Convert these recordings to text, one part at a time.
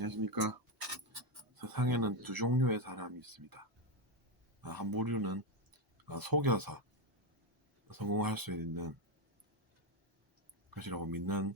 안녕하십니까. 세상에는 두 종류의 사람이 있습니다. 한 부류는 속여서 성공할 수 있는 것이라고 믿는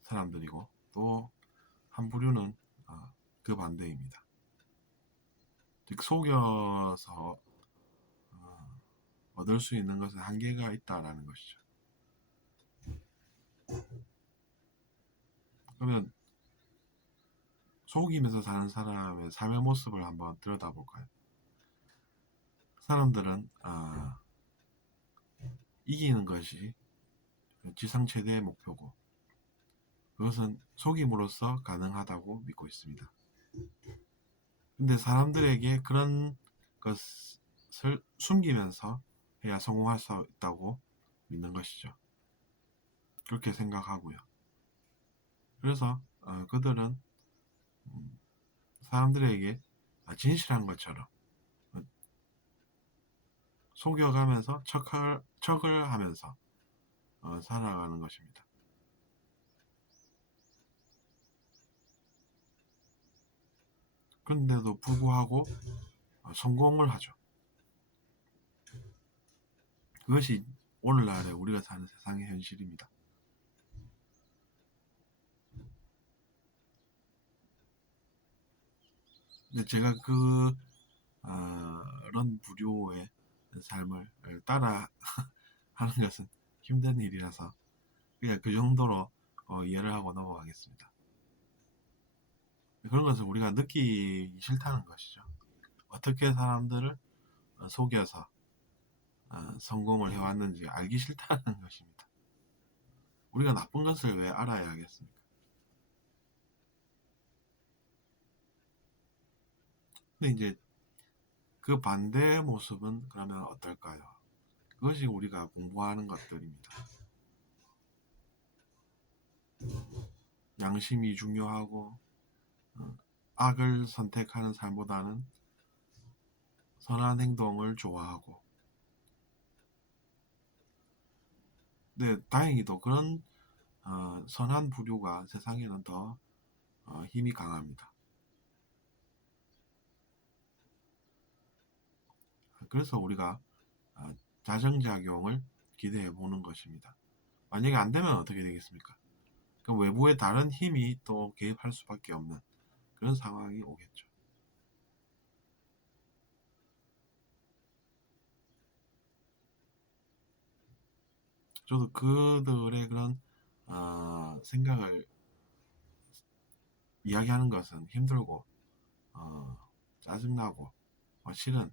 사람들이고, 또 한 부류는 그 반대입니다. 즉, 속여서 얻을 수 있는 것은 한계가 있다라는 것이죠. 그러면 속이면서 사는 사람의 삶의 모습을 한번 들여다볼까요? 사람들은 이기는 것이 지상 최대의 목표고, 그것은 속임으로써 가능하다고 믿고 있습니다. 근데 사람들에게 그런 것을 숨기면서 해야 성공할 수 있다고 믿는 것이죠. 그렇게 생각하고요. 그래서 그들은 사람들에게 진실한 것처럼 속여가면서 척을 하면서 살아가는 것입니다. 그런데도 불구하고 성공을 하죠. 그것이 오늘날의 우리가 사는 세상의 현실입니다. 근데 제가 그런 부류의 삶을 따라 하는 것은 힘든 일이라서 그냥 그 정도로 이해를 하고 넘어가겠습니다. 그런 것을 우리가 느끼기 싫다는 것이죠. 어떻게 사람들을 속여서 성공을 해왔는지 알기 싫다는 것입니다. 우리가 나쁜 것을 왜 알아야 하겠습니까? 근데 이제 그 반대의 모습은 그러면 어떨까요? 그것이 우리가 공부하는 것들입니다. 양심이 중요하고 악을 선택하는 삶보다는 선한 행동을 좋아하고, 근데 다행히도 그런 선한 부류가 세상에는 더 힘이 강합니다. 그래서 우리가 자정작용을 기대해 보는 것입니다. 만약에 안 되면 어떻게 되겠습니까? 그럼 외부의 다른 힘이 또 개입할 수밖에 없는 그런 상황이 오겠죠. 저도 그들의 그런 생각을 이야기하는 것은 힘들고 짜증나고 싫은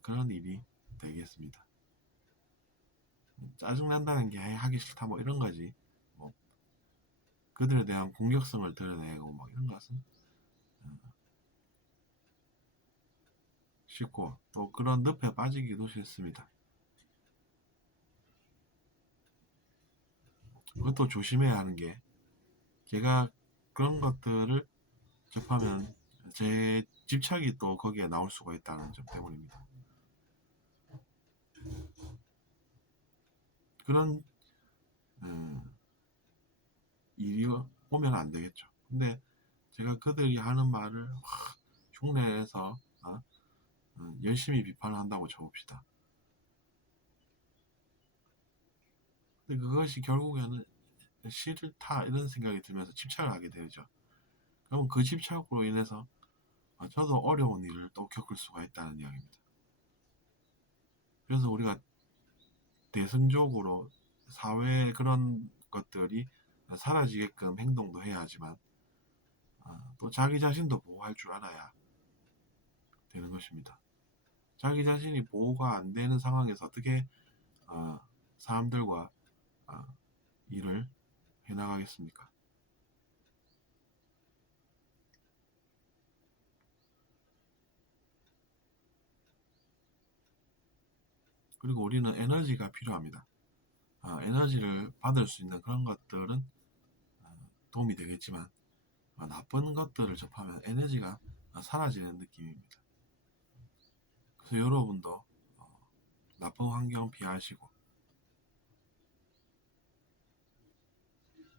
그런 일이 되겠습니다. 짜증난다는 게 하기 싫다 뭐 이런 거지, 뭐 그들에 대한 공격성을 드러내고 뭐 이런 것은 싫고, 또 그런 늪에 빠지기도 싫습니다. 그것도 조심해야 하는 게, 제가 그런 것들을 접하면 제 집착이 또 거기에 나올 수가 있다는 점 때문입니다. 그런 일이 오면 안 되겠죠. 근데 제가 그들이 하는 말을 흉내내서 열심히 비판을 한다고 쳐봅시다. 근데 그것이 결국에는 싫다 이런 생각이 들면서 집착을 하게 되죠. 그럼 그 집착으로 인해서 저도 어려운 일을 또 겪을 수가 있다는 이야기입니다. 그래서 우리가 대선적으로 사회에 그런 것들이 사라지게끔 행동도 해야 하지만 또 자기 자신도 보호할 줄 알아야 되는 것입니다. 자기 자신이 보호가 안 되는 상황에서 어떻게 사람들과 일을 해나가겠습니까? 그리고 우리는 에너지가 필요합니다. 에너지를 받을 수 있는 그런 것들은 도움이 되겠지만 나쁜 것들을 접하면 에너지가 사라지는 느낌입니다. 그래서 여러분도 나쁜 환경 피하시고,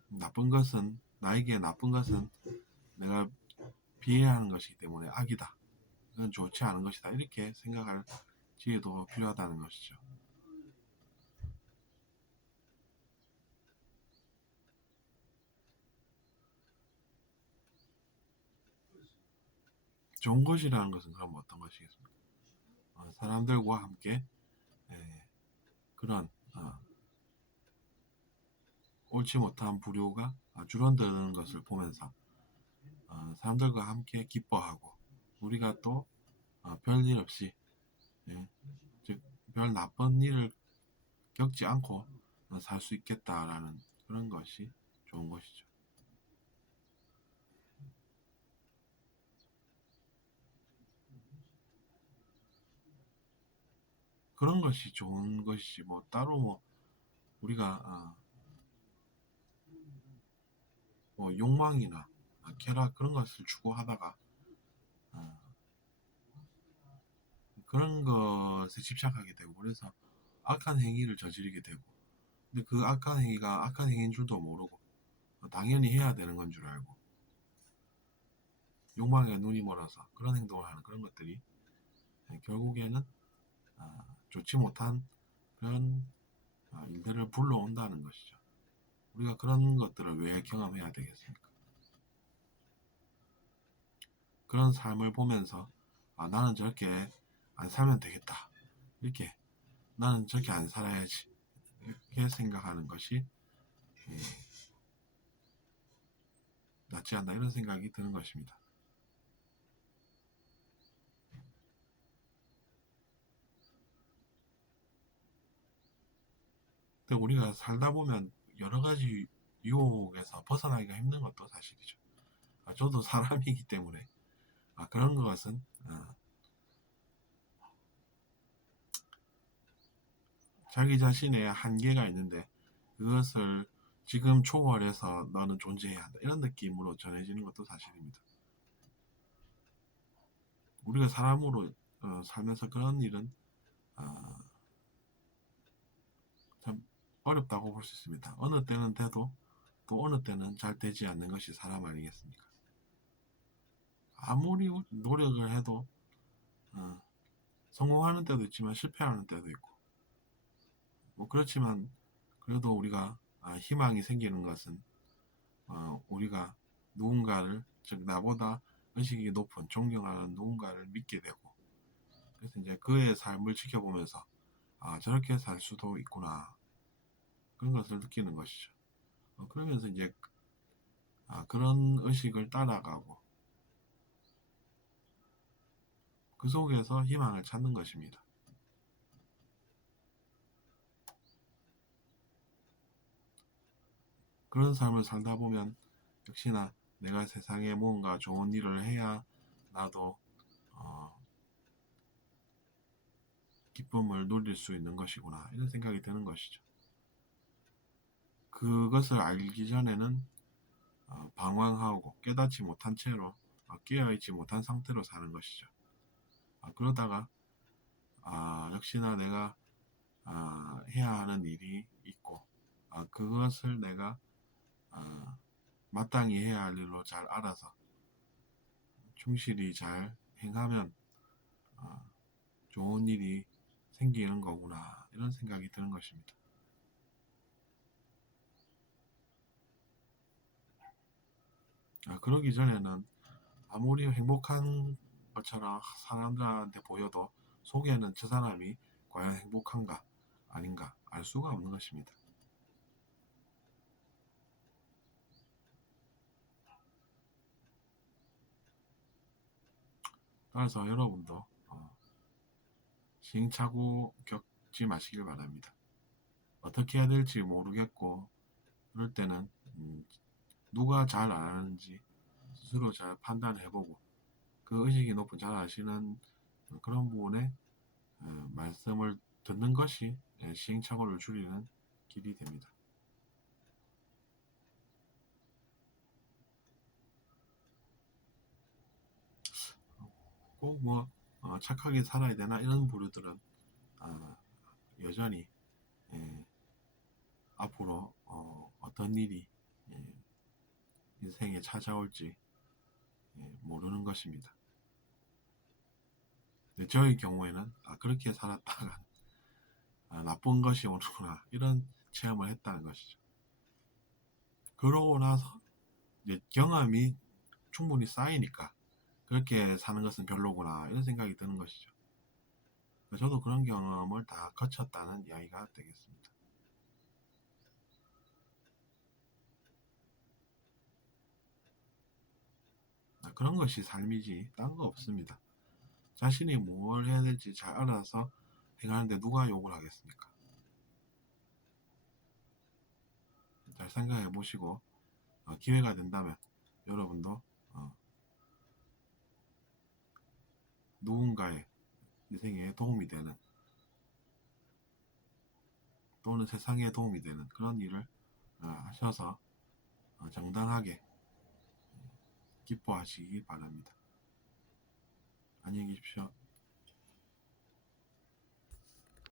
나쁜 것은, 나에게 나쁜 것은 내가 비해야 하는 것이기 때문에 악이다, 이건 좋지 않은 것이다, 이렇게 생각할 지혜도 필요하다는 것이죠. 좋은 것이라는 것은 그럼 어떤 것이겠습니까? 사람들과 함께 그런 옳지 못한 부류가 줄어드는 것을 보면서 사람들과 함께 기뻐하고, 우리가 또 별일 없이, 즉 별 나쁜 일을 겪지 않고 살 수 있겠다라는 그런 것이 좋은 것이죠. 그런 것이 좋은 것이지, 뭐 따로 뭐 우리가 뭐 욕망이나 쾌락 그런 것을 추구하다가 그런 것에 집착하게 되고, 그래서 악한 행위를 저지르게 되고, 근데 그 악한 행위가 악한 행위인 줄도 모르고 당연히 해야 되는 건 줄 알고 욕망에 눈이 멀어서 그런 행동을 하는 그런 것들이 결국에는 좋지 못한 그런 일들을 불러온다는 것이죠. 우리가 그런 것들을 왜 경험해야 되겠습니까? 그런 삶을 보면서 나는 저렇게 안 살면 되겠다, 이렇게 나는 저렇게 안 살아야지, 이렇게 생각하는 것이 낫지 않나, 이런 생각이 드는 것입니다. 근데 우리가 살다 보면 여러 가지 유혹에서 벗어나기가 힘든 것도 사실이죠. 저도 사람이기 때문에 그런 것은 자기 자신의 한계가 있는데 그것을 지금 초월해서 너는 존재해야 한다, 이런 느낌으로 전해지는 것도 사실입니다. 우리가 사람으로 살면서 그런 일은 참 어렵다고 볼 수 있습니다. 어느 때는 돼도 또 어느 때는 잘 되지 않는 것이 사람 아니겠습니까? 아무리 노력을 해도 성공하는 때도 있지만 실패하는 때도 있고, 뭐 그렇지만 그래도 우리가 희망이 생기는 것은 우리가 누군가를, 즉 나보다 의식이 높은 존경하는 누군가를 믿게 되고, 그래서 이제 그의 삶을 지켜보면서 저렇게 살 수도 있구나, 그런 것을 느끼는 것이죠. 그러면서 이제 그런 의식을 따라가고 그 속에서 희망을 찾는 것입니다. 그런 삶을 살다 보면 역시나 내가 세상에 뭔가 좋은 일을 해야 나도 기쁨을 누릴 수 있는 것이구나, 이런 생각이 드는 것이죠. 그것을 알기 전에는 방황하고 깨닫지 못한 채로 깨어있지 못한 상태로 사는 것이죠. 그러다가 역시나 내가 해야 하는 일이 있고 그것을 내가 마땅히 해야 할 일로 잘 알아서 충실히 잘 행하면 좋은 일이 생기는 거구나, 이런 생각이 드는 것입니다. 그러기 전에는 아무리 행복한 것처럼 사람들한테 보여도 속에는 저 사람이 과연 행복한가 아닌가 알 수가 없는 것입니다. 따라서 여러분도 시행착오 겪지 마시길 바랍니다. 어떻게 해야 될지 모르겠고 그럴 때는 누가 잘 아는지 스스로 잘 판단해보고 그 의식이 높은 잘 아시는 그런 부분에 말씀을 듣는 것이 시행착오를 줄이는 길이 됩니다. 꼭 뭐 착하게 살아야 되나, 이런 부류들은 여전히 앞으로 어떤 일이 인생에 찾아올지 모르는 것입니다. 근데 저의 경우에는 그렇게 살았다가 나쁜 것이 오는구나 이런 체험을 했다는 것이죠. 그러고 나서 이제 경험이 충분히 쌓이니까 그렇게 사는 것은 별로구나 이런 생각이 드는 것이죠. 저도 그런 경험을 다 거쳤다는 이야기가 되겠습니다. 그런 것이 삶이지 딴 거 없습니다. 자신이 뭘 해야 될지 잘 알아서 행하는데 누가 욕을 하겠습니까? 잘 생각해 보시고 기회가 된다면 여러분도 누군가의 인생에 도움이 되는 또는 세상에 도움이 되는 그런 일을 하셔서 정당하게 기뻐하시기 바랍니다. 안녕히 계십시오.